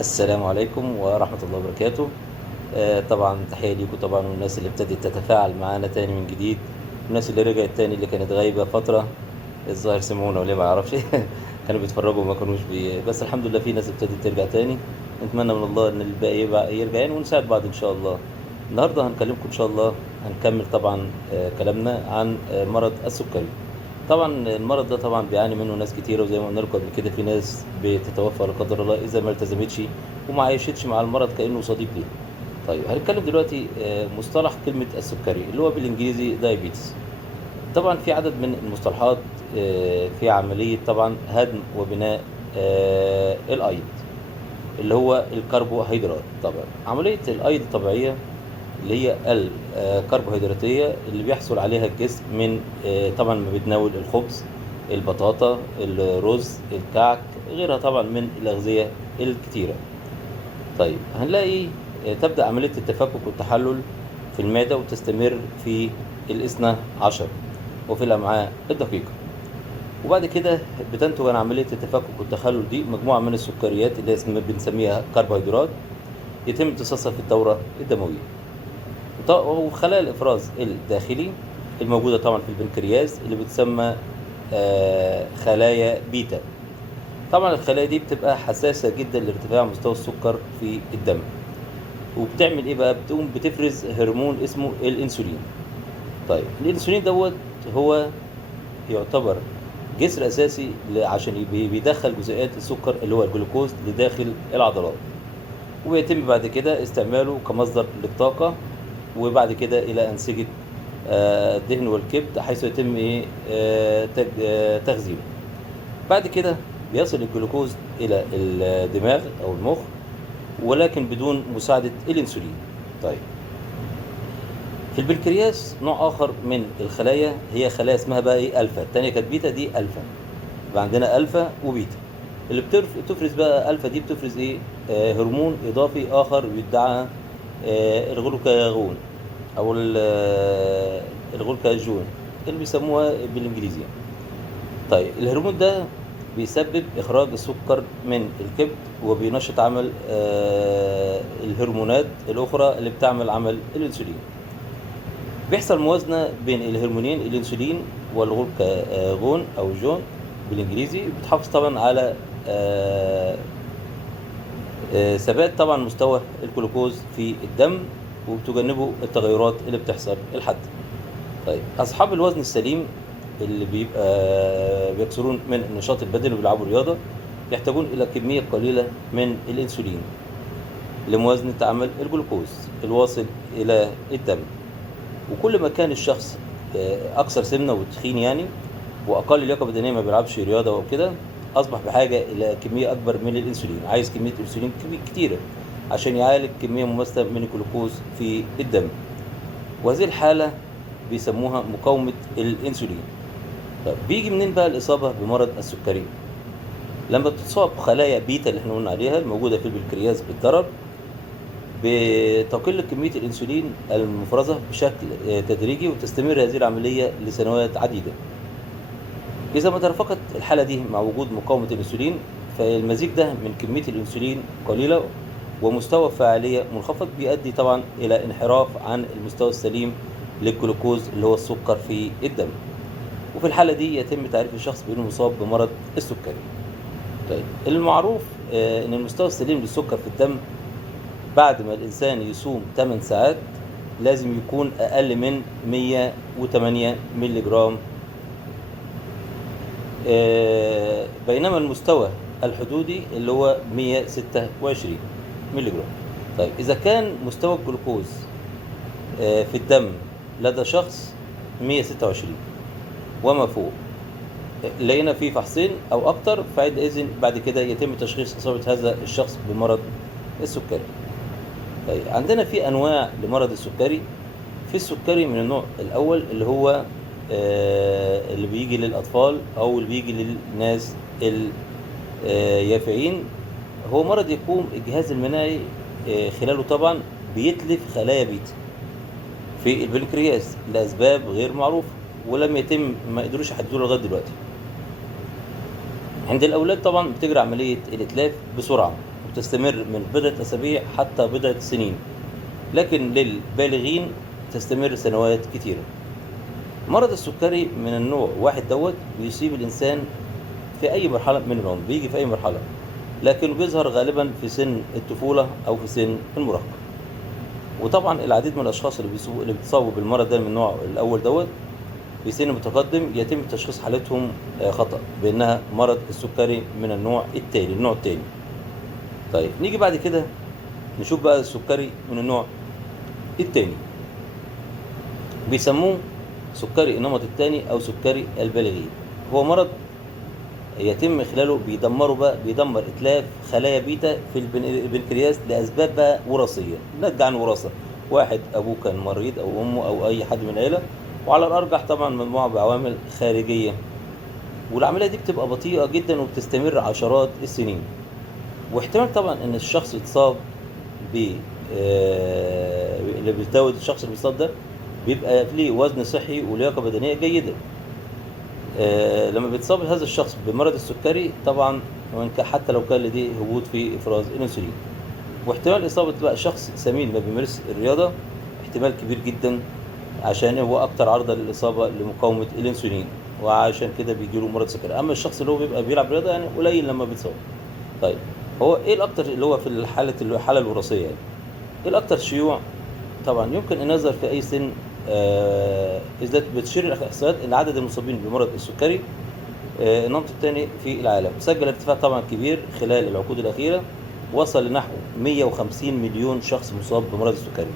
السلام عليكم ورحمة الله وبركاته. طبعا تحية ليكم طبعا، والناس اللي ابتدت تتفاعل معانا تاني من جديد، والناس اللي رجعت تاني اللي كانت غايبة فترة. الظاهر سمعونا ولا ما اعرفش كانوا بيتفرجوا وما كانوش بس الحمد لله في ناس ابتدت ترجع تاني. نتمنى من الله ان الباقي يرجع يعني ونساعد بعض ان شاء الله. النهارده هنكلمكم ان شاء الله، هنكمل طبعا كلامنا عن مرض السكري. طبعا المرض ده طبعا بيعاني منه ناس كتيرة، وزي ما قلنا لكم قبل كده في ناس بتتوفى لا قدر الله اذا ما التزمتش وما عايشتش مع المرض كانه صديق ليه. طيب هنتكلم دلوقتي مصطلح كلمة السكري اللي هو بالانجليزي دايابيتس. طبعا في عدد من المصطلحات في عملية طبعا هدم وبناء الايض اللي هو الكربوهيدرات. طبعا عملية الايض الطبيعية اللي هي الكربوهيدراتية اللي بيحصل عليها الجسم من طبعا ما بيتناول الخبز، البطاطا، الرز، الكعك، غيرها طبعا من الأغذية الكتيرة. طيب هنلاقي تبدأ عملية التفكك والتحلل في المعدة وتستمر في الاثنى عشر وفي الأمعاء الدقيقة، وبعد كده بتنتج عن عملية التفكك والتخلل دي مجموعة من السكريات اللي بنسميها كربوهيدرات يتم امتصاصها في الدورة الدموية. وخلايا الإفراز الداخلي الموجودة طبعا في البنكرياس اللي بتسمى خلايا بيتا. طبعا الخلايا دي بتبقى حساسة جدا لارتفاع مستوى السكر في الدم، وبتعمل ايه بقى؟ بتقوم بتفرز هرمون اسمه الانسولين. طيب الانسولين دوت هو يعتبر جسر اساسي عشان بيدخل جزيئات السكر اللي هو الجلوكوز لداخل العضلات، وبيتم بعد كده استعماله كمصدر للطاقة، وبعد كده إلى أنسجة الدهن والكبد حيث يتم تخزينه. بعد كده بيصل الجلوكوز إلى الدماغ أو المخ، ولكن بدون مساعدة الأنسولين. طيب في البنكرياس نوع آخر من الخلايا هي خلايا اسمها بقى إيه؟ ألفا. التانية كانت بيتا، دي ألفا. يبقى عندنا ألفا وبيتا. اللي بتفرز بقى ألفا دي بتفرز إيه؟ هرمون إضافي آخر بيدعى الغلوكاغون او الغلوكاجون اللي بيسموها بالانجليزي. طيب الهرمون ده بيسبب اخراج السكر من الكبد، وبينشط عمل الهرمونات الاخرى اللي بتعمل عمل الانسولين. بيحصل موازنه بين الهرمونين الانسولين والغلوكاجون او جون بالانجليزي، بتحافظ طبعا على ثبات طبعا مستوى الجلوكوز في الدم، وبتجنبوا التغيرات اللي بتحصل الحد. طيب اصحاب الوزن السليم اللي بيكثرون من النشاط البدني وبيلعبوا رياضه يحتاجون الى كميه قليله من الانسولين لموازنه عمل الجلوكوز الواصل الى الدم. وكل ما كان الشخص اكثر سمنه وتخين يعني واقل لياقه بدنيه، ما بيلعبش رياضه او كده، اصبح بحاجه الى كميه اكبر من الانسولين، عايز كميه انسولين كتيره عشان يعالج كميه مماثله من الجلوكوز في الدم. وهذه الحاله بيسموها مقاومه الانسولين. طب بيجي منين بقى الاصابه بمرض السكري؟ لما بتصاب خلايا بيتا اللي احنا قلنا عليها الموجوده في البنكرياس بالضرر، بتقل كميه الانسولين المفرزه بشكل تدريجي، وتستمر هذه العمليه لسنوات عديده. إذا ما ترافقت الحالة دي مع وجود مقاومة الأنسولين، فالمزيج ده من كمية الأنسولين قليلة ومستوى فعالية منخفض بيؤدي طبعا إلى انحراف عن المستوى السليم للجلوكوز اللي هو السكر في الدم. وفي الحالة دي يتم تعريف الشخص بأنه مصاب بمرض السكري. طيب المعروف أن المستوى السليم للسكر في الدم بعد ما الإنسان يصوم 8 ساعات لازم يكون أقل من 108 ملي جرام، بينما المستوى الحدودي اللي هو 126 ملي جرام. طيب إذا كان مستوى الجلوكوز في الدم لدى شخص 126 وما فوق، لقينا فيه فحصين أو أكتر، فعندئذ بعد كده يتم تشخيص إصابة هذا الشخص بمرض السكري. طيب عندنا في أنواع لمرض السكري. في السكري من النوع الأول اللي هو اللي بيجي للأطفال أو اللي بيجي للناس اليافعين، هو مرض يقوم الجهاز المناعي خلاله طبعا بيتلف خلايا بيتا في البنكرياس لأسباب غير معروفة، ولم يتم ما قدروش يحددوها لغاية دلوقتي. عند الأولاد طبعا بتجري عملية الإتلاف بسرعة وتستمر من بضعة أسابيع حتى بضعة سنين، لكن للبالغين تستمر سنوات كتيرة. مرض السكري من النوع واحد بيصيب الإنسان في أي مرحلة من العمر، بيجي في أي مرحلة، لكن بيظهر غالبا في سن الطفولة أو في سن المراهقة. وطبعا العديد من الأشخاص اللي بيتصابوا بالمرض ده من النوع الأول في سن متقدم يتم تشخيص حالتهم خطأ بأنها مرض السكري من النوع التاني. طيب نيجي بعد كده نشوف بقى السكري من النوع التاني، بيسموه سكري النمط الثاني أو سكري البالغين. هو مرض يتم خلاله بيدمر إتلاف خلايا بيتا في البنكرياس لأسباب بقى وراثية، ناتجة عن وراثة، واحد أبوه كان مريض أو أمه أو أي حد من العيلة، وعلى الأرجح طبعا مجموعة بعوامل خارجية. والعملية دي بتبقى بطيئة جدا وبتستمر عشرات السنين. واحتمال طبعا ان الشخص يتصاب ب اللي بيزود الشخص اللي بيصاب ده بيبقى ليه وزن صحي ولياقة بدنية جيدة. لما بيتصاب هذا الشخص بمرض السكري طبعا حتى لو كان لديه هبوط في افراز الانسولين. واحتمال اصابة بقى شخص سمين ما بيمارس الرياضة احتمال كبير جدا، عشان هو اكتر عرضة للاصابة لمقاومة الانسولين، وعشان كده بيجيله مرض السكري. اما الشخص اللي هو بيبقى بيلعب رياضة يعني قليل لما بيتصاب. طيب هو ايه الاكتر اللي هو في الحالة الوراثية يعني؟ ايه الاكتر شيوع؟ طبعا يمكن ان يظهر في اي سن. اذا بتشير الاحصائيات ان عدد المصابين بمرض السكري النمط الثاني في العالم سجل ارتفاع طبعا كبير خلال العقود الاخيرة، وصل لنحو 150 مليون شخص مصاب بمرض السكري،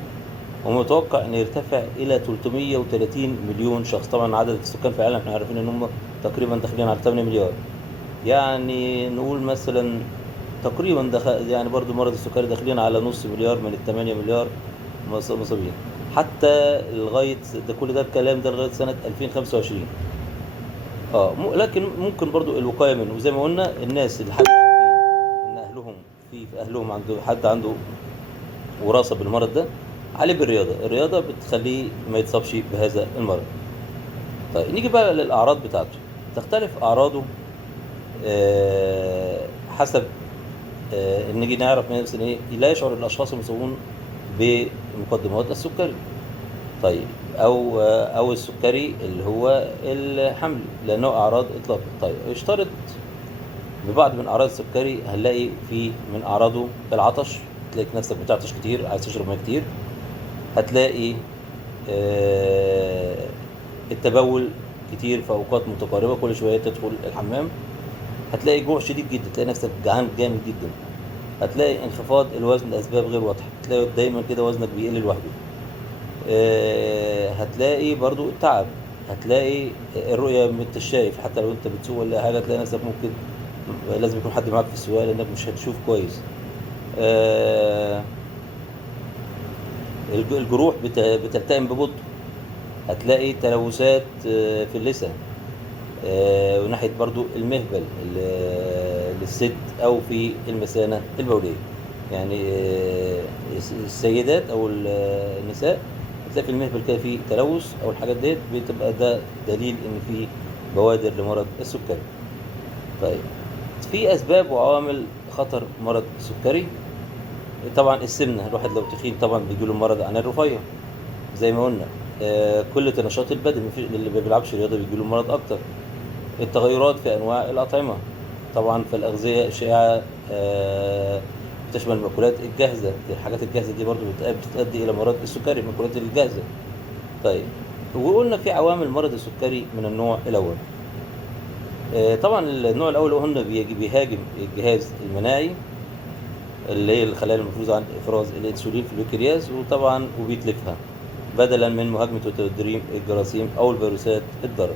ومتوقع ان يرتفع الى 330 مليون شخص. طبعا عدد السكان في العالم احنا عارفين ان هم تقريبا داخلين على 8 مليار، يعني نقول مثلا تقريبا يعني برضو مرض السكري داخلين على نص مليار من ال8 مليار مصابين، حتى لغايه ده كل ده الكلام ده لغايه سنه 2025. لكن ممكن برضو الوقايه منه، وزي ما قلنا الناس اللي حد عارفين ان اهلهم في اهلهم عنده وراثه بالمرض ده، عليه بالرياضه. الرياضه بتخليه ما يتصابش بهذا المرض. طيب نيجي بقى للاعراض بتاعته. تختلف اعراضه حسب نيجي نعرف مثلا ايه لا يشعر الاشخاص المصابون بمقدمات السكري. طيب او السكري اللي هو الحمل، لانه اعراض اطلاق. طيب اشترط ببعض من اعراض السكري هنلاقي في من اعراضه العطش، تلاقي نفسك بتعطش كتير، عايز تشرب ميه كتير. هتلاقي التبول كتير في اوقات متقاربه، كل شويه تدخل الحمام. هتلاقي جوع شديد جدا، تلاقي نفسك جعان جامد جدا. هتلاقي انخفاض الوزن لأسباب غير واضحة، هتلاقي دايما كده وزنك بيقل لوحده. هتلاقي برضو التعب، هتلاقي الرؤية انت شايف، حتى لو انت بتسوق ولا حاجة تلاقي نفسك ممكن لازم يكون حد معاك في السواقة لانك مش هتشوف كويس. الجروح بتلتئم ببطء. هتلاقي تلوثات في اللسان، وناحية برضو المهبل للست أو في المثانة البولية. يعني السيدات أو النساء بتلاقي في المهبل كده في تلوث أو الحاجات ديت، بتبقى ده دليل إن في بوادر لمرض السكري. طيب في أسباب وعوامل خطر مرض السكري. طبعا السمنة، الواحد لو تخين طبعا بيجيله مرض عن الرفيع زي ما قلنا. قلة النشاط البدني، اللي ما بيلعبش رياضة بيجيله مرض أكتر. التغيرات في أنواع الأطعمة، طبعا في الأغذية الشائعة بتشمل المأكولات الجاهزة. الحاجات الجاهزة دي برضو بتؤدي إلى مرض السكري، المأكولات الجاهزة. طيب وقلنا في عوامل مرض السكري من النوع الأول. طبعا النوع الأول قلنا بيهاجم الجهاز المناعي اللي هي الخلايا المفروضة عن إفراز الأنسولين في البنكرياس، وطبعا وبيتلفها بدلا من مهاجمة وتدريب الجراثيم أو الفيروسات الضارة.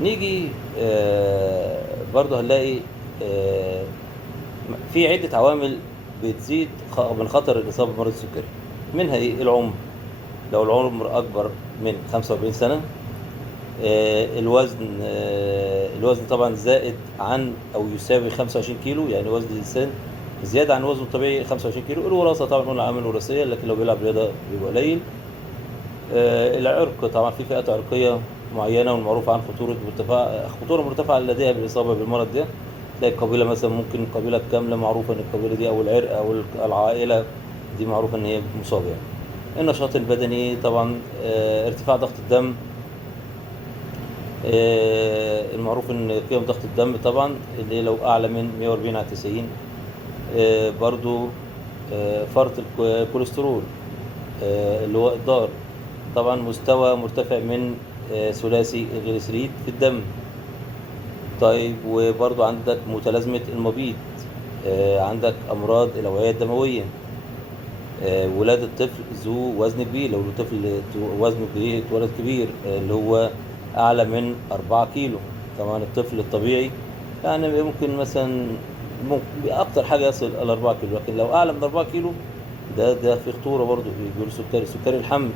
نيجي برضه هنلاقي في عدة عوامل بتزيد من خطر الإصابة بمرض السكري. منها إيه؟ العمر، لو العمر أكبر من 45 سنة. الوزن طبعا زائد عن أو يساوي 25 كيلو، يعني وزن الإنسان زيادة عن وزنه الطبيعي 25 كيلو. الوراثة طبعا قلنا عامل وراثية، لكن لو بيلعب رياضة بيبقى قليل. العرق، طبعا في فئات عرقية معينة والمعروف عن خطورة مرتفعة لديها بالإصابة بالمرض ده. تلاقي قبيلة مثلا، ممكن قبيلة كاملة معروفة إن القبيلة دي أو العرق أو العائلة دي معروفة إن هي مصابة يعني. النشاط البدني طبعا ارتفاع ضغط الدم. المعروف إن قيم ضغط الدم طبعا اللي لو أعلى من 140 على 90. برضو فرط الكوليسترول اللي هو الضار، طبعا مستوى مرتفع من ثلاثي الغليسريد في الدم. طيب وبرضو عندك متلازمة المبيض، عندك أمراض الأوعية الدموية، ولادة طفل ذو وزن كبير، لو طفل وزنه كبير اتولد كبير اللي هو أعلى من 4 كيلو. طبعا الطفل الطبيعي يعني ممكن مثلا أكتر حاجة يصل إلى 4 كيلو، لكن لو أعلى من 4 كيلو ده في خطورة برضو، بيقولوا سكري الحمل.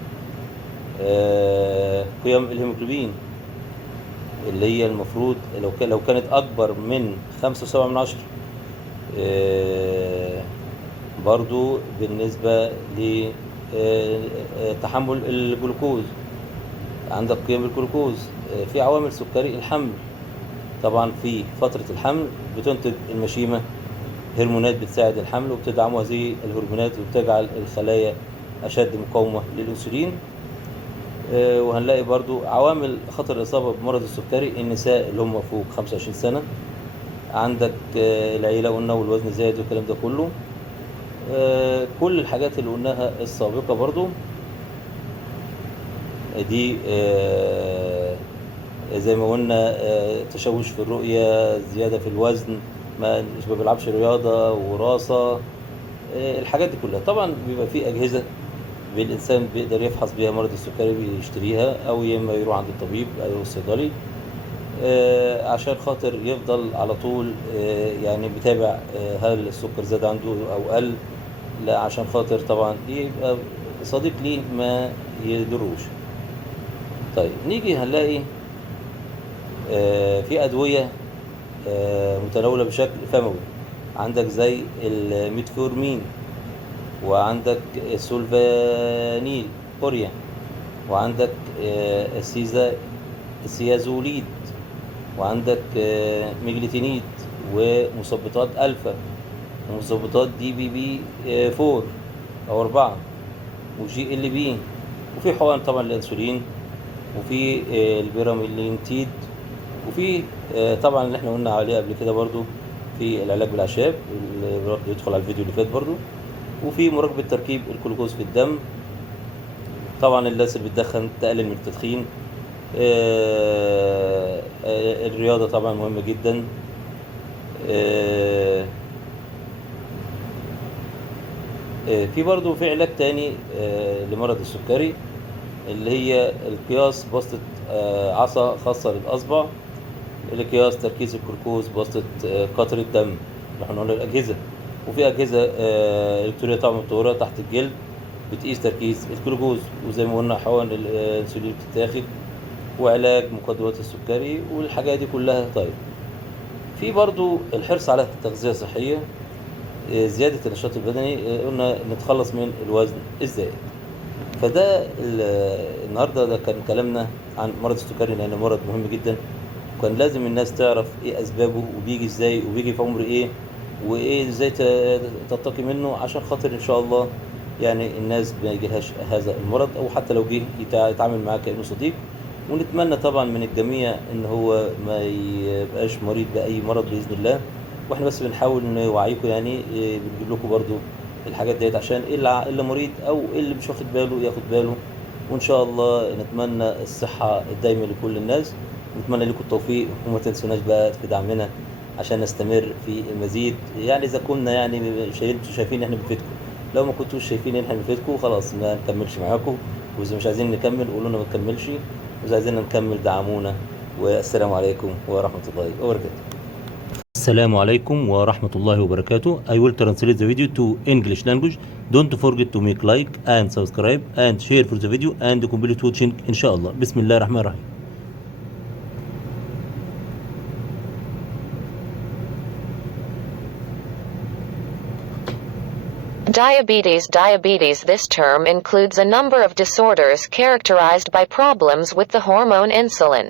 قيم الهيموجلوبين اللي هي المفروض لو كانت أكبر من 5.7 برضو بالنسبة لتحمل الجلوكوز. عندك قيم الجلوكوز في عوامل سكري الحمل. طبعا في فترة الحمل بتنتج المشيمة هرمونات بتساعد الحمل وبتدعم هذه الهرمونات وبتجعل الخلايا أشد مقاومة للأنسولين. وهنلاقي برضو عوامل خطر الإصابة بمرض السكري النساء اللي هم فوق 25 سنة. عندك العيلة قلنا والوزن زايد والكلام ده كله. كل الحاجات اللي قلناها السابقة برضو دي زي ما قلنا، تشوش في الرؤية، زيادة في الوزن، مش بيلعبش رياضة، وراثة، الحاجات دي كلها. طبعا بيبقى في أجهزة الإنسان بيقدر يفحص بيها مرض السكري، بيشتريها أو يا إما يروح عند الطبيب أو الصيدلي عشان خاطر يفضل على طول يعني بيتابع هل السكر زاد عنده أو قل، لا عشان خاطر طبعا يبقى صديق ليه ما يضروش. طيب نيجي هنلاقي في أدوية متناولة بشكل فموي، عندك زي الميتفورمين، وعندك السولفانيل أوريا، وعندك السيازوليد، وعندك ميجليتينيد، ومثبطات ألفا، ومثبطات دي بي 4 أو 4، وجي ال بي، وفي حقن طبعا الأنسولين، وفي البيراميلينتيد، وفي طبعا اللي احنا قلنا عليه قبل كده برضو في العلاج بالأعشاب اللي يدخل على الفيديو اللي فات برضو، وفي مراقبة تركيب الجلوكوز في الدم. طبعا الناس اللي بتدخن تقلل من التدخين. الرياضة طبعا مهمة جدا. في برضو في علاج تاني لمرض السكري اللي هي القياس بواسطة عصا خاصة للأصبع لقياس تركيز الجلوكوز بواسطة قطرة دم. نحن قلنا الأجهزة، وفي أجهزة إلكترونية طبعا متطورة تحت الجلد بتقيس تركيز الجلوكوز، وزي ما قلنا حقن الأنسولين بتتاخد، وعلاج مقدمات السكري والحاجات دي كلها. طيب في برضو الحرص على التغذية الصحية، زيادة النشاط البدني، قلنا نتخلص من الوزن الزائد. فده النهاردة ده كان كلامنا عن مرض السكري، لأنه مرض مهم جدا، وكان لازم الناس تعرف ايه أسبابه وبيجي ازاي وبيجي في عمر ايه وايه ازاي تتقي منه، عشان خاطر ان شاء الله يعني الناس ما يجيلهاش هذا المرض، او حتى لو جه يتعامل معاه كأنه صديق. ونتمنى طبعا من الجميع ان هو ما يبقاش مريض بأي مرض بإذن الله، واحنا بس بنحاول نوعيكم يعني، بنجيب لكم برضو الحاجات ديت عشان اللي مريض او اللي مش واخد باله ياخد باله. وان شاء الله نتمنى الصحة الدايمة لكل الناس، نتمنى لكم التوفيق، وما تنسوناش بقى في دعمنا عشان نستمر في المزيد. يعني اذا كنا يعني شايفين ان احنا بنفيدكم، لو ما كنتوش شايفين ان احنا بنفيدكم خلاص ما نكملش معاكم، واذا مش عايزين نكمل قولوا لنا ما نكملش، واذا عايزين نكمل دعمونا. والسلام عليكم ورحمة الله وبركاته. السلام عليكم ورحمة الله وبركاته. I will translate the video to English language. Don't forget to make like and subscribe and share for the video and complete watching إن شاء الله. بسم الله الرحمن الرحيم. Diabetes. This term includes a number of disorders characterized by problems with the hormone insulin.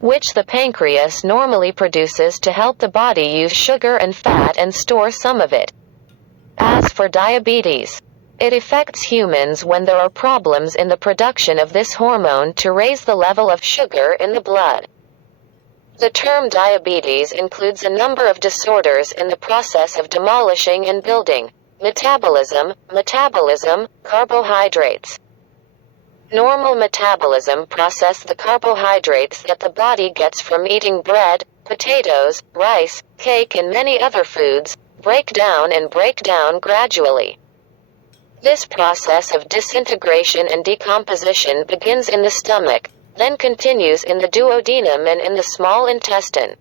which the pancreas normally produces to help the body use sugar and fat and store some of it. As for diabetes, it affects humans when there are problems in the production of this hormone to raise the level of sugar in the blood. The term diabetes includes a number of disorders in the process of demolishing and building metabolism, carbohydrates. Normal metabolism processes the carbohydrates that the body gets from eating bread, potatoes, rice, cake and many other foods, break down gradually. This process of disintegration and decomposition begins in the stomach, then continues in the duodenum and in the small intestine.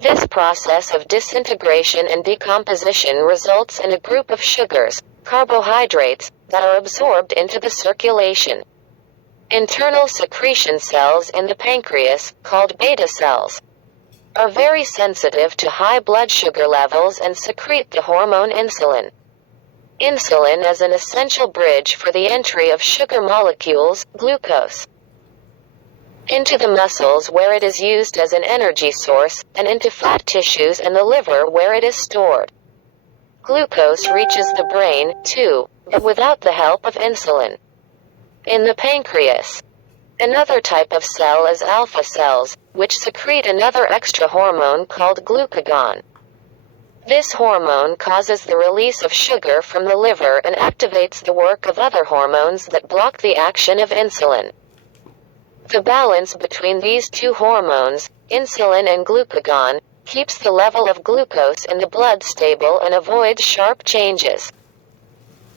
This process of disintegration and decomposition results in a group of sugars, carbohydrates, that are absorbed into the circulation. Internal secretion cells in the pancreas, called beta cells, are very sensitive to high blood sugar levels and secrete the hormone insulin. Insulin is an essential bridge for the entry of sugar molecules, glucose, into the muscles where it is used as an energy source, and into fat tissues and the liver where it is stored. Glucose reaches the brain, too, but without the help of insulin. In the pancreas, another type of cell is alpha cells, which secrete another extra hormone called glucagon. This hormone causes the release of sugar from the liver and activates the work of other hormones that block the action of insulin. The balance between these two hormones, insulin and glucagon, keeps the level of glucose in the blood stable and avoids sharp changes.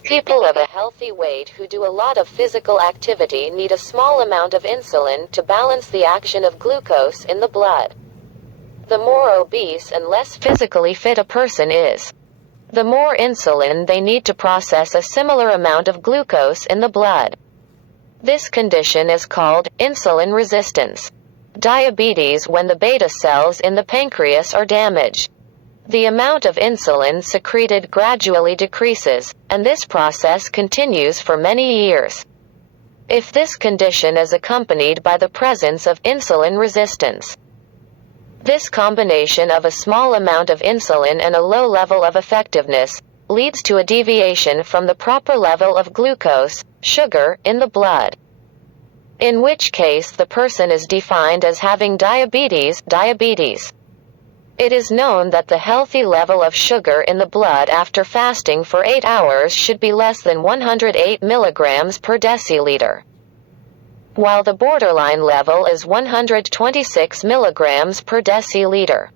People of a healthy weight who do a lot of physical activity need a small amount of insulin to balance the action of glucose in the blood. The more obese and less physically fit a person is, the more insulin they need to process a similar amount of glucose in the blood. This condition is called insulin resistance. Diabetes when the beta cells in the pancreas are damaged. The amount of insulin secreted gradually decreases, and this process continues for many years. If this condition is accompanied by the presence of insulin resistance, this combination of a small amount of insulin and a low level of effectiveness leads to a deviation from the proper level of glucose, sugar, in the blood, in which case the person is defined as having diabetes. It is known that the healthy level of sugar in the blood after fasting for 8 hours should be less than 108 milligrams per deciliter, while the borderline level is 126 milligrams per deciliter.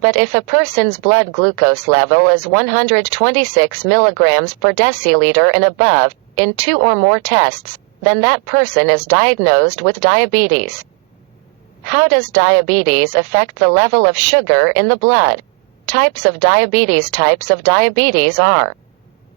But if a person's blood glucose level is 126 milligrams per deciliter and above, in 2 or more tests, then that person is diagnosed with diabetes. How does diabetes affect the level of sugar in the blood? Types of diabetes are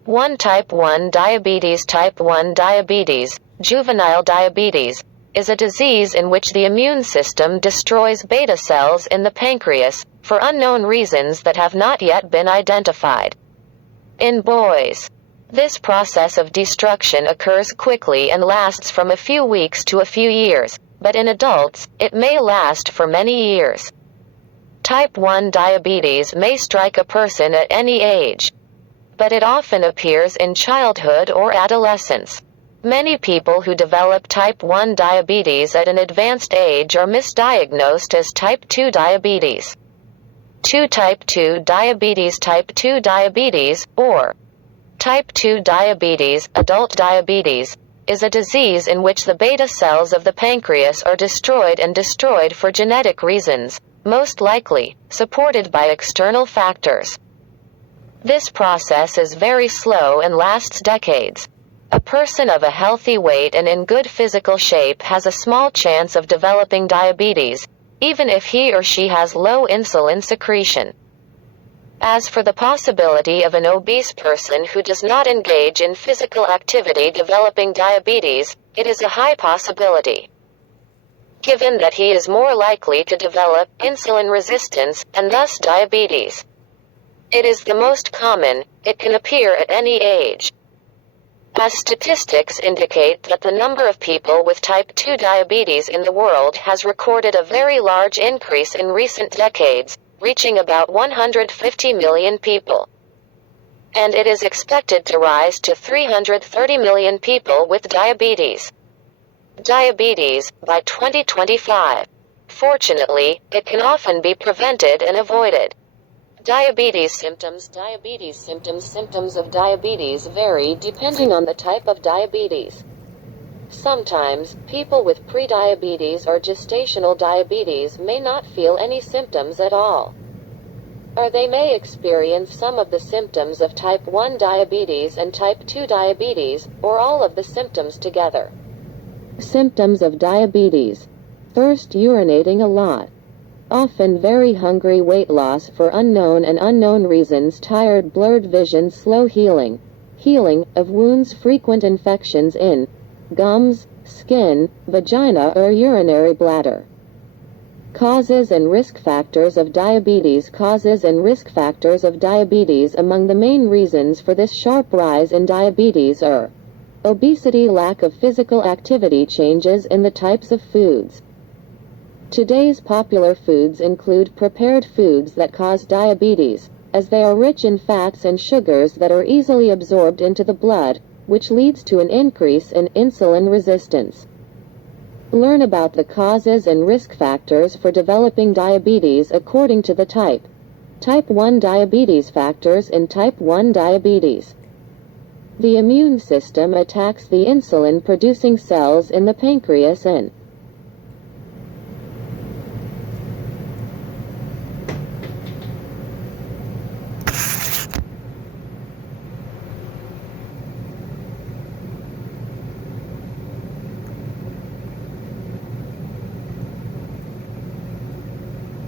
1. Type 1 diabetes. Type 1 diabetes, juvenile diabetes, is a disease in which the immune system destroys beta cells in the pancreas, for unknown reasons that have not yet been identified. In boys, this process of destruction occurs quickly and lasts from a few weeks to a few years, but in adults, it may last for many years. Type 1 diabetes may strike a person at any age, but it often appears in childhood or adolescence. Many people who develop type 1 diabetes at an advanced age are misdiagnosed as type 2 diabetes. 2. Type 2 diabetes. Type 2 diabetes, or type 2 diabetes, adult diabetes, is a disease in which the beta cells of the pancreas are destroyed for genetic reasons, most likely, supported by external factors. This process is very slow and lasts decades. A person of a healthy weight and in good physical shape has a small chance of developing diabetes, even if he or she has low insulin secretion. As for the possibility of an obese person who does not engage in physical activity developing diabetes, it is a high possibility, given that he is more likely to develop insulin resistance and thus diabetes. It is the most common. It can appear at any age. as statistics indicate that the number of people with type 2 diabetes in the world has recorded a very large increase in recent decades, reaching about 150 million people. And it is expected to rise to 330 million people with diabetes. Diabetes, by 2025. Fortunately, it can often be prevented and avoided. Diabetes symptoms Symptoms of diabetes vary depending on the type of diabetes. Sometimes, people with prediabetes or gestational diabetes may not feel any symptoms at all. Or they may experience some of the symptoms of type 1 diabetes and type 2 diabetes, or all of the symptoms together. Symptoms of diabetes. First, urinating a lot. Often very hungry, weight loss for unknown reasons, tired, blurred vision, slow healing of wounds, frequent infections in gums, skin, vagina or urinary bladder. Causes and risk factors of diabetes. Causes and risk factors of diabetes. Among the main reasons for this sharp rise in diabetes are obesity, lack of physical activity, changes in the types of foods. Today's popular foods include prepared foods that cause diabetes, as they are rich in fats and sugars that are easily absorbed into the blood, which leads to an increase in insulin resistance. Learn about the causes and risk factors for developing diabetes according to the type. Type 1 diabetes. Factors in type 1 diabetes. The immune system attacks the insulin-producing cells in the pancreas and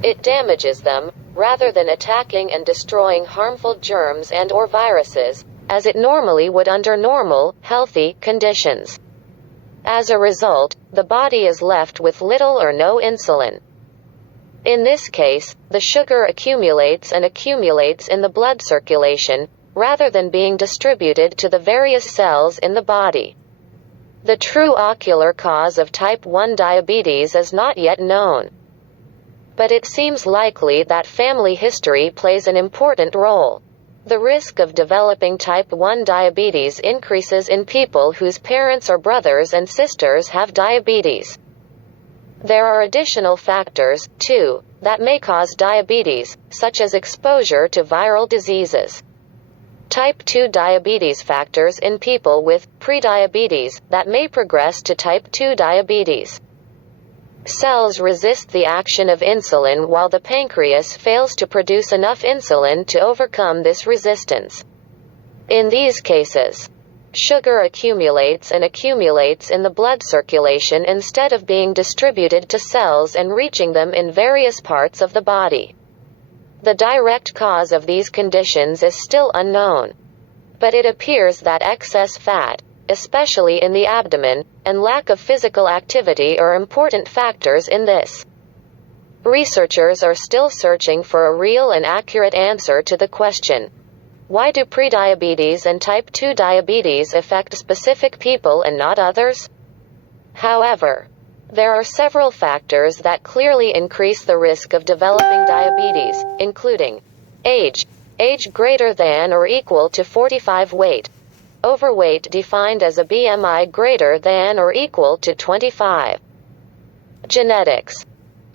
it damages them, rather than attacking and destroying harmful germs and or viruses, as it normally would under normal, healthy conditions. As a result, the body is left with little or no insulin. In this case, the sugar accumulates in the blood circulation, rather than being distributed to the various cells in the body. The true ocular cause of type 1 diabetes is not yet known. But it seems likely that family history plays an important role. The risk of developing type 1 diabetes increases in people whose parents or brothers and sisters have diabetes. There are additional factors, too, that may cause diabetes, such as exposure to viral diseases. Type 2 diabetes. Factors in people with prediabetes that may progress to type 2 diabetes. Cells resist the action of insulin while the pancreas fails to produce enough insulin to overcome this resistance. In these cases, sugar accumulates in the blood circulation instead of being distributed to cells and reaching them in various parts of the body. The direct cause of these conditions is still unknown. But it appears that excess fat, especially in the abdomen, and lack of physical activity are important factors in this. Researchers are still searching for a real and accurate answer to the question, why do prediabetes and type 2 diabetes affect specific people and not others? However, there are several factors that clearly increase the risk of developing diabetes, including age greater than or equal to 45, weight, overweight defined as a BMI greater than or equal to 25. Genetics.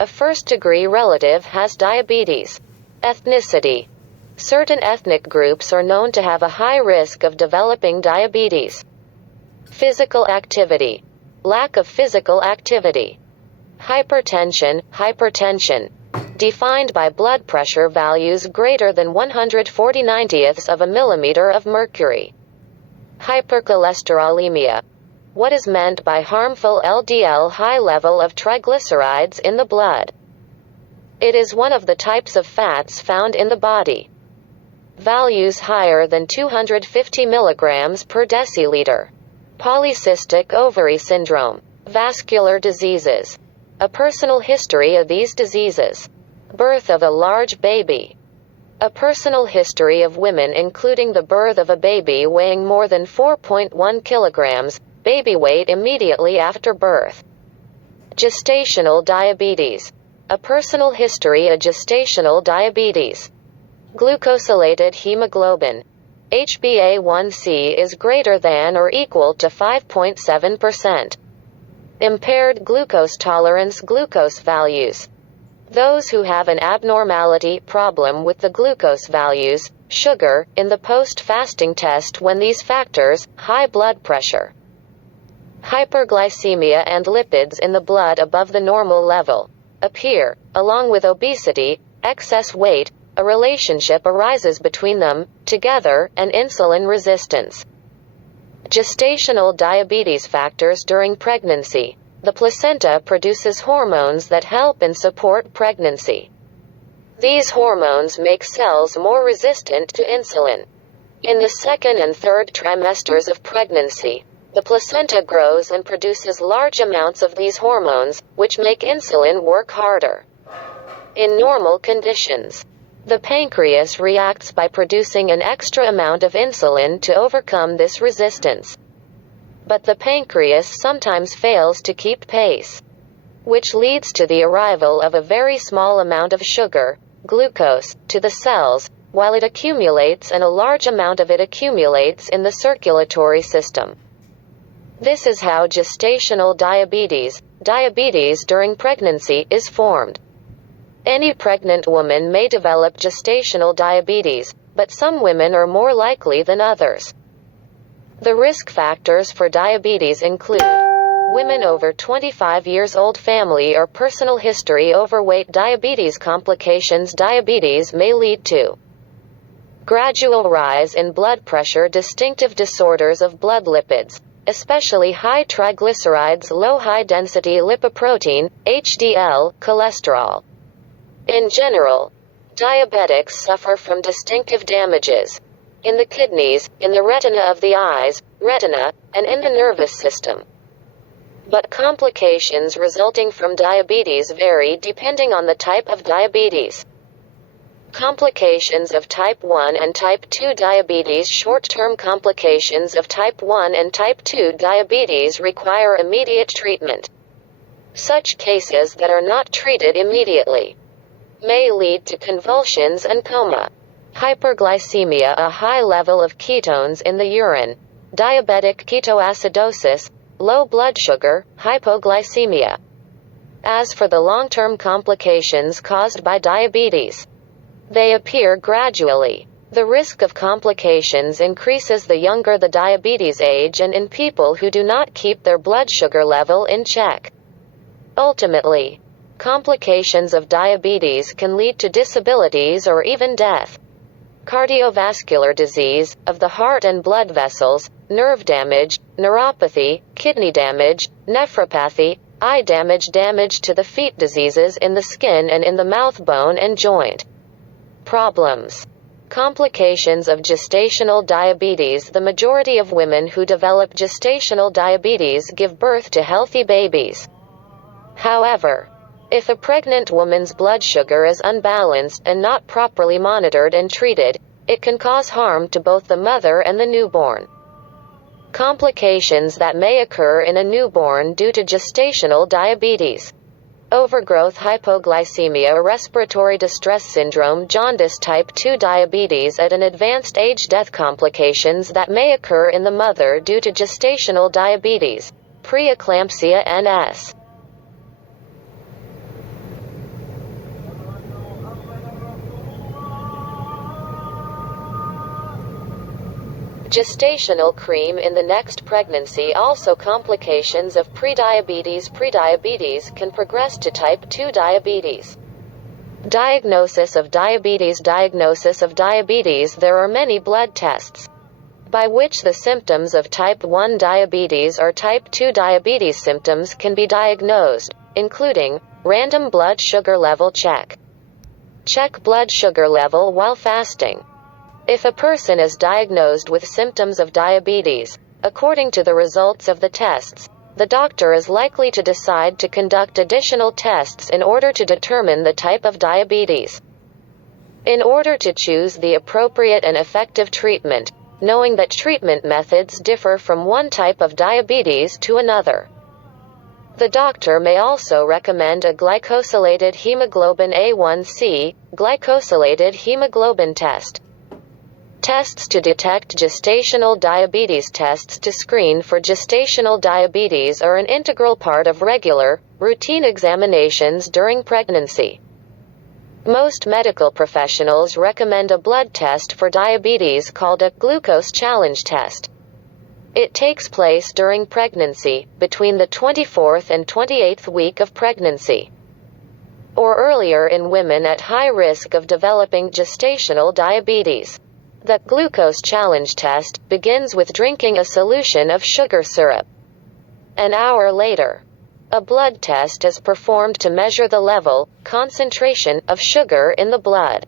A first-degree relative has diabetes. Ethnicity. Certain ethnic groups are known to have a high risk of developing diabetes. Physical activity. Lack of physical activity. Hypertension. Defined by blood pressure values greater than 140/90 of a millimeter of mercury. Hypercholesterolemia. What is meant by harmful LDL, high level of triglycerides in the blood? It is one of the types of fats found in the body. Values higher than 250 milligrams per deciliter. Polycystic ovary syndrome. Vascular diseases. A personal history of these diseases. Birth of a large baby. A personal history of women including the birth of a baby weighing more than 4.1 kilograms, baby weight immediately after birth. Gestational diabetes. A personal history of gestational diabetes. Glucosylated hemoglobin. HbA1c is greater than or equal to 5.7%. Impaired glucose tolerance glucose values. Those who have an abnormality problem with the glucose values, sugar, in the post-fasting test when these factors, high blood pressure, hyperglycemia and lipids in the blood above the normal level, appear, along with obesity, excess weight, a relationship arises between them, together, and insulin resistance. Gestational diabetes factors during pregnancy. The placenta produces hormones that help and support pregnancy. These hormones make cells more resistant to insulin. In the second and third trimesters of pregnancy, the placenta grows and produces large amounts of these hormones, which make insulin work harder. In normal conditions, the pancreas reacts by producing an extra amount of insulin to overcome this resistance. But the pancreas sometimes fails to keep pace, which leads to the arrival of a very small amount of sugar, glucose, to the cells, while it accumulates and a large amount of it accumulates in the circulatory system. This is how gestational diabetes during pregnancy, is formed. Any pregnant woman may develop gestational diabetes, but some women are more likely than others. The risk factors for diabetes include women over 25 years old, family or personal history, overweight, diabetes complications. Diabetes may lead to gradual rise in blood pressure, distinctive disorders of blood lipids, especially high triglycerides, low high-density lipoprotein, HDL, cholesterol. In general, diabetics suffer from distinctive damages in the kidneys, in the retina of the eyes, retina, and in the nervous system. But complications resulting from diabetes vary depending on the type of diabetes. Complications of type 1 and type 2 diabetes. Short-term complications of type 1 and type 2 diabetes require immediate treatment. Such cases that are not treated immediately may lead to convulsions and coma. Hyperglycemia, a high level of ketones in the urine. Diabetic ketoacidosis, low blood sugar, hypoglycemia. As for the long-term complications caused by diabetes, they appear gradually. The risk of complications increases the younger the diabetes age and in people who do not keep their blood sugar level in check. Ultimately, complications of diabetes can lead to disabilities or even death. Cardiovascular disease, of the heart and blood vessels, nerve damage, neuropathy, kidney damage, nephropathy, eye damage, damage to the feet, diseases in the skin and in the mouth, bone and joint problems. Complications of gestational diabetes. The majority of women who develop gestational diabetes give birth to healthy babies. However, if a pregnant woman's blood sugar is unbalanced and not properly monitored and treated, it can cause harm to both the mother and the newborn. Complications that may occur in a newborn due to gestational diabetes: overgrowth, hypoglycemia, respiratory distress syndrome, jaundice, type 2 diabetes at an advanced age, death. Complications that may occur in the mother due to gestational diabetes: preeclampsia, NS. Gestational cream in the next pregnancy. Also complications of prediabetes. Prediabetes can progress to type 2 diabetes. Diagnosis of diabetes. Diagnosis of diabetes. There are many blood tests by which the symptoms of type 1 diabetes or type 2 diabetes symptoms can be diagnosed, including random blood sugar level check. Check blood sugar level while fasting. If a person is diagnosed with symptoms of diabetes, according to the results of the tests, the doctor is likely to decide to conduct additional tests in order to determine the type of diabetes. In order to choose the appropriate and effective treatment, knowing that treatment methods differ from one type of diabetes to another. The doctor may also recommend a glycosylated hemoglobin A1C, glycosylated hemoglobin test. Tests to detect gestational diabetes. Tests to screen for gestational diabetes are an integral part of regular, routine examinations during pregnancy. Most medical professionals recommend a blood test for diabetes called a glucose challenge test. It takes place during pregnancy, between the 24th and 28th week of pregnancy, or earlier in women at high risk of developing gestational diabetes. The glucose challenge test begins with drinking a solution of sugar syrup. An hour later, a blood test is performed to measure the level, concentration, of sugar in the blood.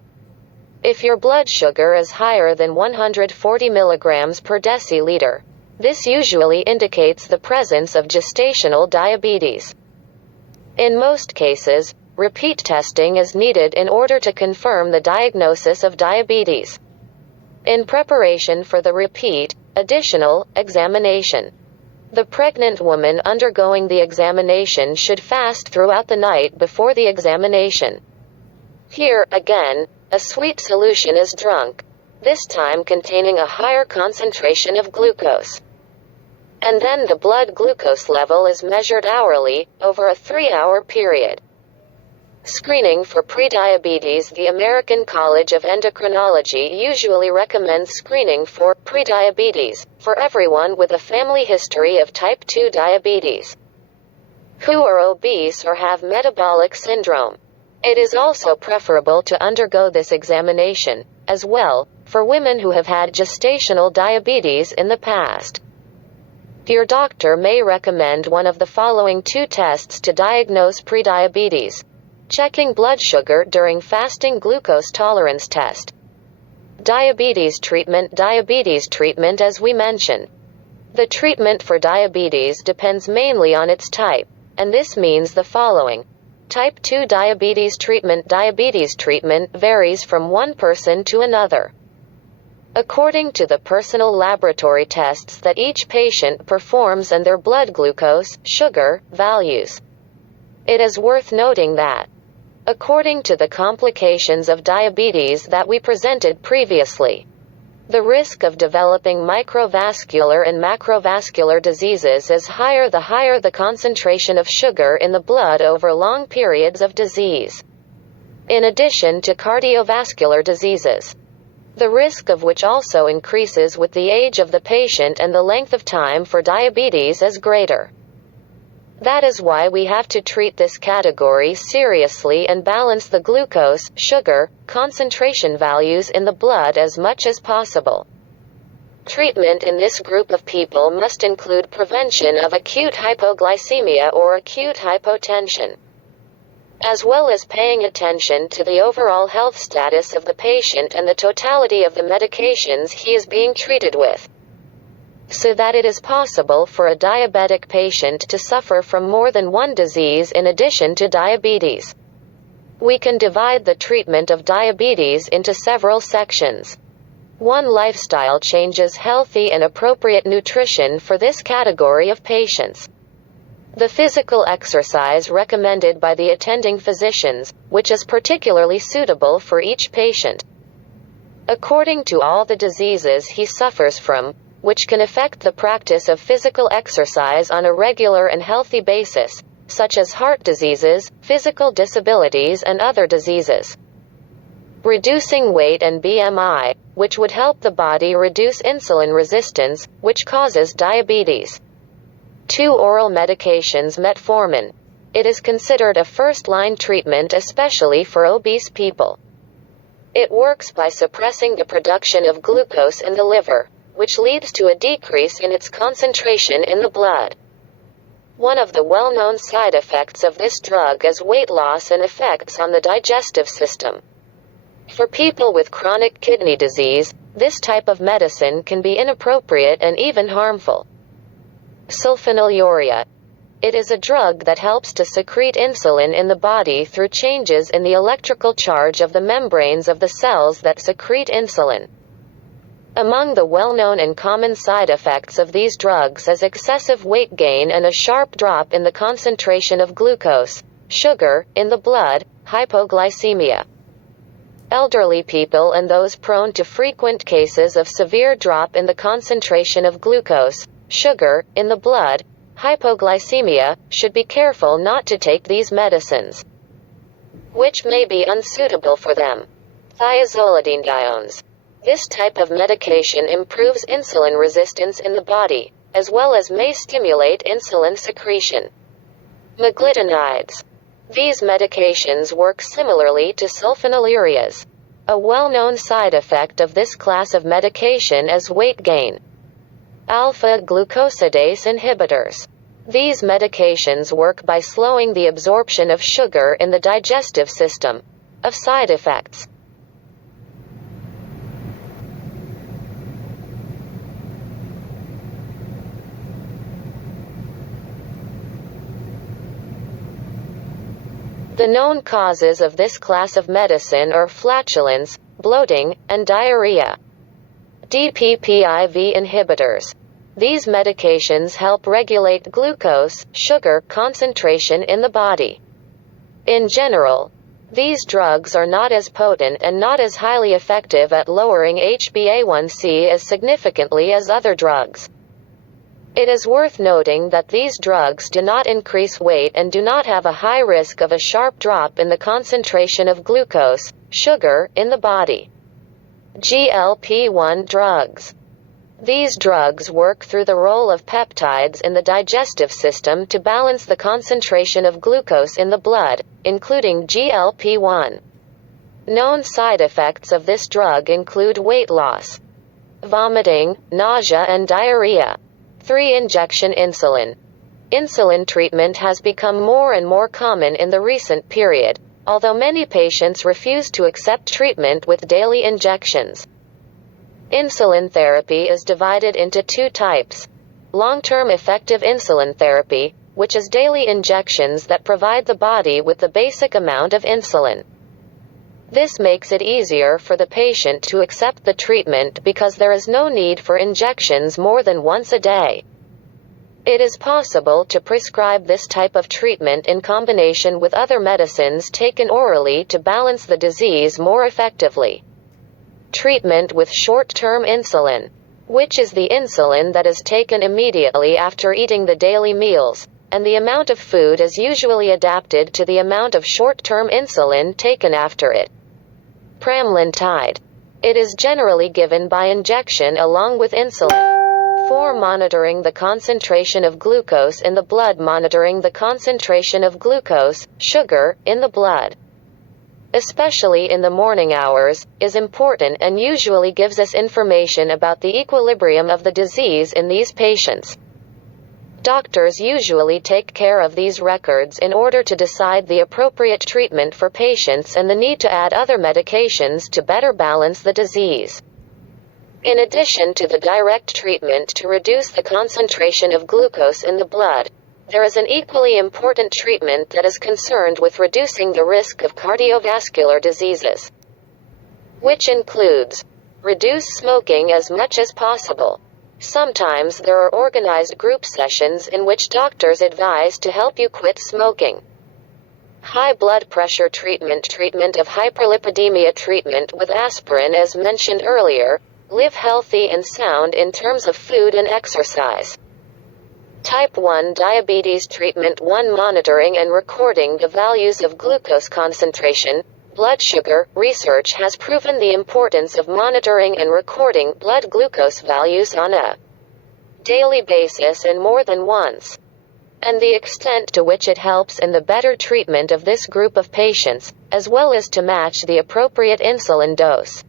If your blood sugar is higher than 140 milligrams per deciliter, this usually indicates the presence of gestational diabetes. In most cases, repeat testing is needed in order to confirm the diagnosis of diabetes. In preparation for the repeat, additional, examination, the pregnant woman undergoing the examination should fast throughout the night before the examination. Here, again, a sweet solution is drunk, this time containing a higher concentration of glucose. And then the blood glucose level is measured hourly, over a 3-hour period. Screening for prediabetes. The American College of Endocrinology usually recommends screening for prediabetes for everyone with a family history of type 2 diabetes, who are obese or have metabolic syndrome. It is also preferable to undergo this examination, as well, for women who have had gestational diabetes in the past. Your doctor may recommend one of the following 2 tests to diagnose prediabetes. Checking blood sugar during fasting. Glucose tolerance test. Diabetes treatment. Diabetes treatment. As we mentioned, the treatment for diabetes depends mainly on its type, and this means the following. Type 2 diabetes treatment. Diabetes treatment varies from one person to another, according to the personal laboratory tests that each patient performs and their blood glucose, sugar, values. It is worth noting that, according to the complications of diabetes that we presented previously, the risk of developing microvascular and macrovascular diseases is higher the concentration of sugar in the blood over long periods of disease, in addition to cardiovascular diseases, the risk of which also increases with the age of the patient and the length of time for diabetes is greater. That is why we have to treat this category seriously and balance the glucose, sugar, concentration values in the blood as much as possible. Treatment in this group of people must include prevention of acute hypoglycemia or acute hypotension, as well as paying attention to the overall health status of the patient and the totality of the medications he is being treated with, so that it is possible for a diabetic patient to suffer from more than one disease in addition to diabetes. We can divide the treatment of diabetes into several sections. 1. Lifestyle changes. Healthy and appropriate nutrition for this category of patients. The physical exercise recommended by the attending physicians, which is particularly suitable for each patient, according to all the diseases he suffers from, which can affect the practice of physical exercise on a regular and healthy basis, such as heart diseases, physical disabilities and other diseases. Reducing weight and BMI, which would help the body reduce insulin resistance, which causes diabetes. 2. Oral medications. Metformin. It is considered a first-line treatment especially for obese people. It works by suppressing the production of glucose in the liver, which leads to a decrease in its concentration in the blood. One of the well-known side effects of this drug is weight loss and effects on the digestive system. For people with chronic kidney disease, this type of medicine can be inappropriate and even harmful. Sulfonylurea. It is a drug that helps to secrete insulin in the body through changes in the electrical charge of the membranes of the cells that secrete insulin. Among the well-known and common side effects of these drugs is excessive weight gain and a sharp drop in the concentration of glucose, sugar, in the blood, hypoglycemia. Elderly people and those prone to frequent cases of severe drop in the concentration of glucose, sugar, in the blood, hypoglycemia, should be careful not to take these medicines, which may be unsuitable for them. Thiazolidinediones. This type of medication improves insulin resistance in the body, as well as may stimulate insulin secretion. Meglitinides. These medications work similarly to sulfonylureas. A well-known side effect of this class of medication is weight gain. Alpha-glucosidase inhibitors. These medications work by slowing the absorption of sugar in the digestive system. Of side effects. The known causes of this class of medicine are flatulence, bloating, and diarrhea. DPPIV inhibitors. These medications help regulate glucose, sugar concentration in the body. In general, these drugs are not as potent and not as highly effective at lowering HbA1c as significantly as other drugs. It is worth noting that these drugs do not increase weight and do not have a high risk of a sharp drop in the concentration of glucose, sugar, in the body. GLP-1 drugs. These drugs work through the role of peptides in the digestive system to balance the concentration of glucose in the blood, including GLP-1. Known side effects of this drug include weight loss, vomiting, nausea and diarrhea. 3. Injection insulin. Insulin treatment has become more and more common in the recent period, although many patients refuse to accept treatment with daily injections. Insulin therapy is divided into two types. Long-term effective insulin therapy, which is daily injections that provide the body with the basic amount of insulin. This makes it easier for the patient to accept the treatment because there is no need for injections more than once a day. It is possible to prescribe this type of treatment in combination with other medicines taken orally to balance the disease more effectively. Treatment with short-term insulin, which is the insulin that is taken immediately after eating the daily meals, and the amount of food is usually adapted to the amount of short-term insulin taken after it. Pramlintide. It is generally given by injection along with insulin. 4. Monitoring the concentration of glucose in the blood. Monitoring the concentration of glucose, sugar, in the blood, especially in the morning hours, is important and usually gives us information about the equilibrium of the disease in these patients. Doctors usually take care of these records in order to decide the appropriate treatment for patients and the need to add other medications to better balance the disease. In addition to the direct treatment to reduce the concentration of glucose in the blood, there is an equally important treatment that is concerned with reducing the risk of cardiovascular diseases, which includes reduce smoking as much as possible. Sometimes there are organized group sessions in which doctors advise to help you quit smoking. High blood pressure treatment. Treatment of hyperlipidemia. Treatment with aspirin. As mentioned earlier, live healthy and sound in terms of food and exercise. Type 1 diabetes treatment. 1. Monitoring and recording the values of glucose concentration, blood sugar. Research has proven the importance of monitoring and recording blood glucose values on a daily basis and more than once, and the extent to which it helps in the better treatment of this group of patients, as well as to match the appropriate insulin dose.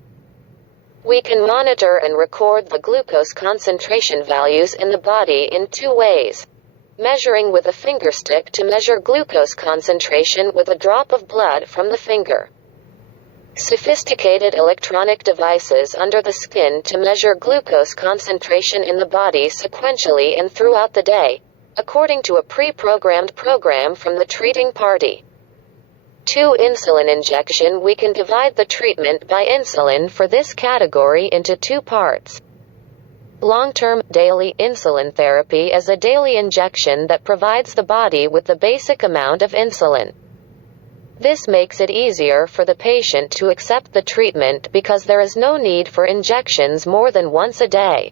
We can monitor and record the glucose concentration values in the body in two ways. Measuring with a fingerstick to measure glucose concentration with a drop of blood from the finger. Sophisticated electronic devices under the skin to measure glucose concentration in the body sequentially and throughout the day, according to a pre-programmed program from the treating party. 2. Insulin injection. We can divide the treatment by insulin for this category into 2 parts. Long-term, daily insulin therapy is a daily injection that provides the body with the basic amount of insulin. This makes it easier for the patient to accept the treatment because there is no need for injections more than once a day.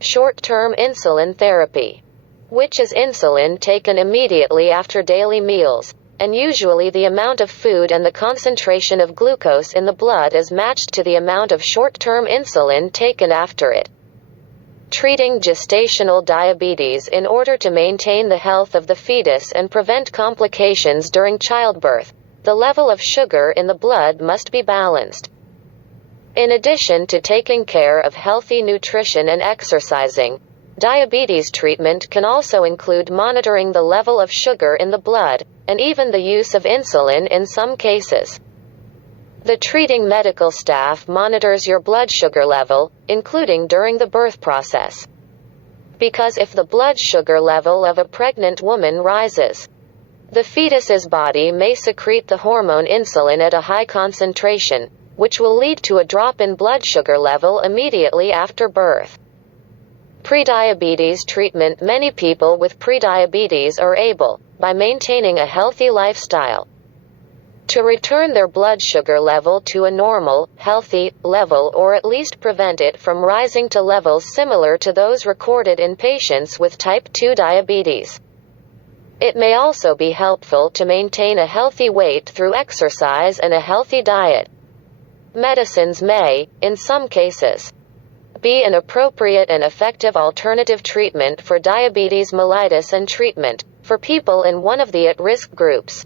Short-term insulin therapy, which is insulin taken immediately after daily meals, and usually the amount of food and the concentration of glucose in the blood is matched to the amount of short-term insulin taken after it. Treating gestational diabetes. In order to maintain the health of the fetus and prevent complications during childbirth, the level of sugar in the blood must be balanced. In addition to taking care of healthy nutrition and exercising, diabetes treatment can also include monitoring the level of sugar in the blood, and even the use of insulin in some cases. The treating medical staff monitors your blood sugar level, including during the birth process. Because if the blood sugar level of a pregnant woman rises, the fetus's body may secrete the hormone insulin at a high concentration, which will lead to a drop in blood sugar level immediately after birth. Prediabetes treatment. Many people with prediabetes are able, by maintaining a healthy lifestyle, to return their blood sugar level to a normal, healthy level, or at least prevent it from rising to levels similar to those recorded in patients with type 2 diabetes. It may also be helpful to maintain a healthy weight through exercise and a healthy diet. Medicines may, in some cases, be an appropriate and effective alternative treatment for diabetes mellitus and treatment for people in one of the at-risk groups.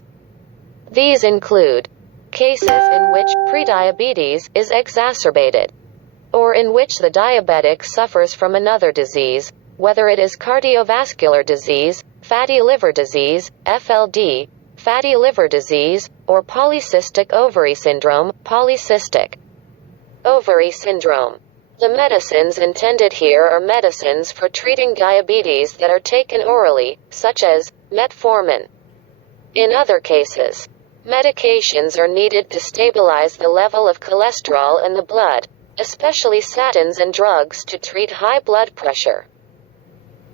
These include cases in which prediabetes is exacerbated, or in which the diabetic suffers from another disease, whether it is cardiovascular disease, fatty liver disease, FLD, fatty liver disease, or polycystic ovary syndrome, polycystic ovary syndrome. The medicines intended here are medicines for treating diabetes that are taken orally, such as metformin. In other cases, medications are needed to stabilize the level of cholesterol in the blood, especially statins and drugs to treat high blood pressure.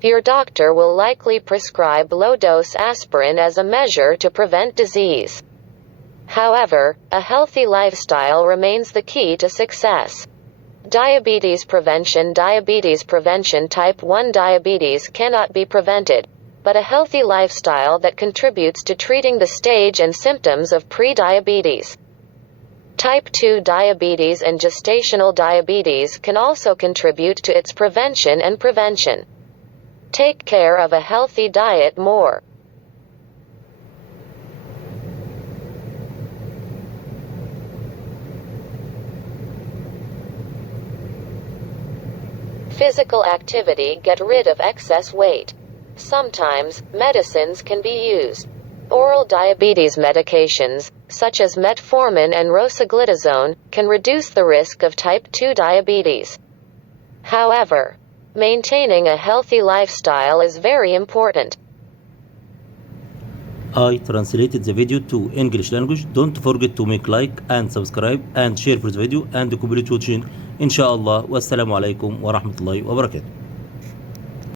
Your doctor will likely prescribe low-dose aspirin as a measure to prevent disease. However, a healthy lifestyle remains the key to success. Diabetes prevention. Diabetes prevention. Type 1 diabetes cannot be prevented, but a healthy lifestyle that contributes to treating the stage and symptoms of pre-diabetes. Type 2 diabetes and gestational diabetes can also contribute to its prevention and prevention. Take care of a healthy diet more. Physical activity. Get rid of excess weight. Sometimes, medicines can be used. Oral diabetes medications, such as metformin and rosiglitazone, can reduce the risk of type 2 diabetes. However, maintaining a healthy lifestyle is very important. I translated the video to English language. Don't forget to make like and subscribe and share for the video and complete watching. Inshallah. Wassalamu alaikum wa rahmatullahi wa barakatuh.